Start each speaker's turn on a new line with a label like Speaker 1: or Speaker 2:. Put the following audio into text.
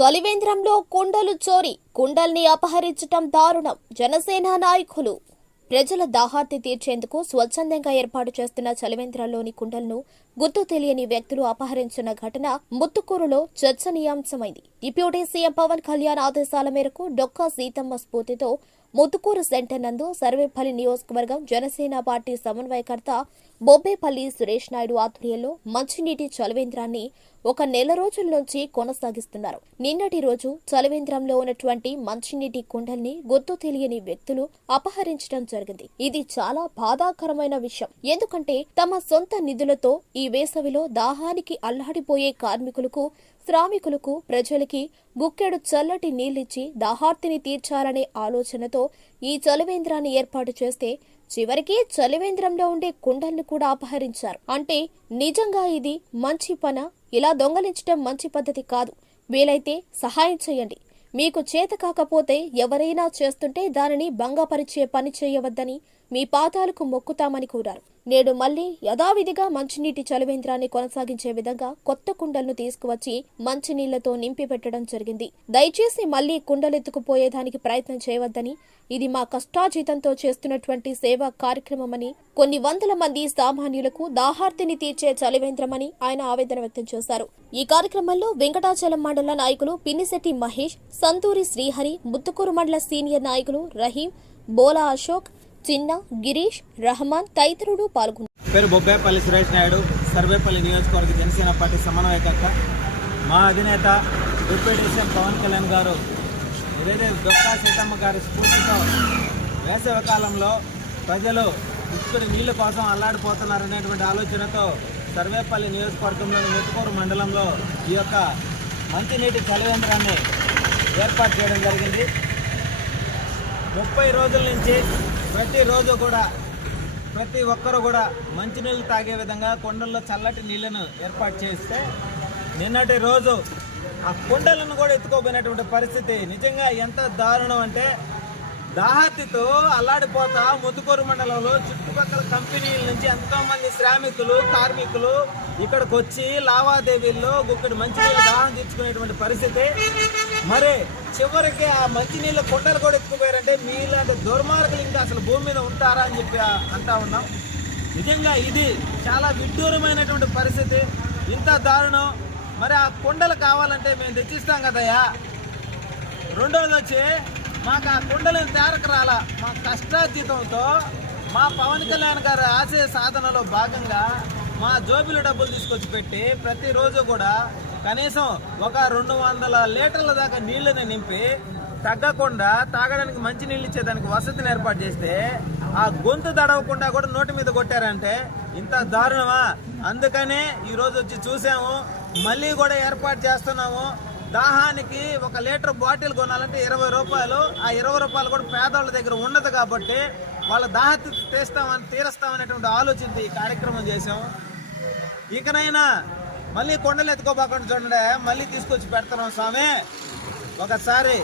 Speaker 1: చలివేంద్రంలో కుండలు చోరీ కుండల్ని అపహరించటం దారుణం. జనసేన నాయకులు ప్రజల దాహార్తి తీర్చేందుకు స్వచ్ఛందంగా ఏర్పాటు చేస్తున్న చలివేంద్రంలోని కుండలను గుర్తు తెలియని వ్యక్తులు అపహరించిన ఘటన ముత్తుకూరులో చర్చనీయాంశమైంది. డిప్యూటీ సీఎం పవన్ కళ్యాణ్ ఆదేశాల మేరకు డొక్కా సీతమ్మ స్ఫూర్తితో ముత్తుకూరు సెంటర్ నందు సర్వేపల్లి నియోజకవర్గం జనసేన పార్టీ సమన్వయకర్త బొబ్బేపల్లి సురేష్ నాయుడు ఆధ్వర్యంలో మంచినీటి చలవేంద్రాన్ని ఒక నెల రోజుల నుంచి కొనసాగిస్తున్నారు. నిన్నటి రోజు చలవేంద్రంలో ఉన్నటువంటి మంచినీటి కుండల్ని గుర్తు తెలియని వ్యక్తులు అపహరించడం జరిగింది. ఇది చాలా బాధాకరమైన విషయం. ఎందుకంటే తమ సొంత నిధులతో ఈ వేసవిలో దాహానికి అల్లాడిపోయే కార్మికులకు శ్రామికులకు ప్రజలకి గుక్కెడు చల్లటి నీళ్ళిచ్చి దాహార్తిని తీర్చాలనే ఆలోచనతో ఈ చలివేంద్రాన్ని ఏర్పాటు చేస్తే చివరికి చలివేంద్రంలో ఉండే కుండల్ని కూడా అపహరించారు. అంటే నిజంగా ఇది మంచి పన? ఇలా దొంగలించడం మంచి పద్ధతి కాదు. వీలైతే సహాయం చేయండి. మీకు చేత కాకపోతే ఎవరైనా చేస్తుంటే దానిని భంగపరిచే పని చేయవద్దని మీ పాదాలకు మొక్కుతామని కోరారు. నేడు మళ్ళీ యథావిధిగా మంచినీటి చలివేంద్రాన్ని కొనసాగించే విధంగా కొత్త కుండలను తీసుకువచ్చి మంచినీళ్ళతో నింపి పెట్టడం జరిగింది. దయచేసి మళ్ళీ కుండలెత్తుకుపోయేదానికి ప్రయత్నం చేయవద్దని ఇది మా కష్టాజీతంతో చేస్తున్నటువంటి సేవా కార్యక్రమమని కొన్ని వందల మంది సామాన్యులకు దాహార్తిని తీర్చే చలివేంద్రమని ఆయన ఆవేదన వ్యక్తం చేశారు. ఈ కార్యక్రమంలో వెంకటాచలం మండల నాయకులు పిన్నిశెట్టి మహేష్ సంతూరి శ్రీహరి ముత్తుకూరు మండల సీనియర్ నాయకులు రహీం బోలా అశోక్ చిన్న గిరీష్ రహమాన్ తదితరులు పాల్గొన్నారు.
Speaker 2: పేరు బొబ్బేపల్లి సురేష్ నాయుడు. సర్వేపల్లి నియోజకవర్గ జనసేన పార్టీ సమన్వయకర్త. మా అధినేత డిప్యూటీ సీఎం పవన్ కళ్యాణ్ గారు ఏదైతే దొక్కా సీతమ్మ గారి స్ఫూర్తితో వేసవి కాలంలో ప్రజలు ఇక్కడి నీళ్ళ కోసం అల్లాడిపోతున్నారనేటువంటి ఆలోచనతో సర్వేపల్లి నియోజకవర్గంలోని మెట్టుకూరు మండలంలో ఈ యొక్క మంచినీటి చలివేంద్రాన్ని ఏర్పాటు చేయడం జరిగింది. ముప్పై రోజుల నుంచి ప్రతిరోజు కూడా ప్రతి ఒక్కరు కూడా మంచినీళ్ళు తాగే విధంగా కొండల్లో చల్లటి నీళ్ళను ఏర్పాటు చేస్తే నిన్నటి రోజు ఆ కుండలను కూడా ఎత్తుకోపోయినటువంటి పరిస్థితి నిజంగా ఎంత దారుణం అంటే దాహతితో అల్లాడిపోతా ముతుకూరు మండలంలో చుట్టుపక్కల కంపెనీల నుంచి ఎంతో మంది శ్రామికులు కార్మికులు ఇక్కడికి వచ్చి లావాదేవీల్లో గుక్కడి మంచినీళ్ళు దాహం తీర్చుకునేటువంటి పరిస్థితి. మరి చివరికి ఆ మంచినీళ్ళ కుండలు కూడా ఎత్తుకుపోయారంటే మీలాంటి దుర్మార్గులు ఇంకా అసలు భూమి మీద ఉంటారా అని చెప్పి అంటా ఉన్నాం. నిజంగా ఇది చాలా విడ్డూరమైనటువంటి పరిస్థితి. ఇంత దారుణం. మరి ఆ కుండలు కావాలంటే మేము తెచ్చిస్తాం కదయ్యా. రెండోది వచ్చి మాకు ఆ కుండలను తేరక రాలా. మా కష్టార్జితంతో మా పవన్ కళ్యాణ్ గారి ఆశయ సాధనలో భాగంగా మా జోబిలో డబ్బులు తీసుకొచ్చి పెట్టి ప్రతిరోజు కూడా కనీసం ఒక రెండు వందల లీటర్ల దాకా నీళ్ళని నింపి తగ్గకుండా తాగడానికి మంచి నీళ్ళు ఇచ్చేదానికి వసతిని ఏర్పాటు చేస్తే ఆ గొంతు తడవకుండా కూడా నోటి మీద కొట్టారంటే ఇంత దారుణమా? అందుకనే ఈరోజు వచ్చి చూసాము. మళ్ళీ కూడా ఏర్పాటు చేస్తున్నాము. దాహానికి ఒక లీటర్ బాటిల్ కొనాలంటే ఇరవై రూపాయలు. ఆ ఇరవై రూపాయలు కూడా పేదవాళ్ళ దగ్గర ఉండదు కాబట్టి వాళ్ళ దాహ తీస్తామని తీరుస్తామనేటువంటి ఆలోచనతో ఈ కార్యక్రమం చేసాం ఇకనైనా మళ్ళీ కొండలు ఎత్తుకోబాకుండా చూడండి. మళ్ళీ తీసుకొచ్చి పెడతాం స్వామి. ఒకసారి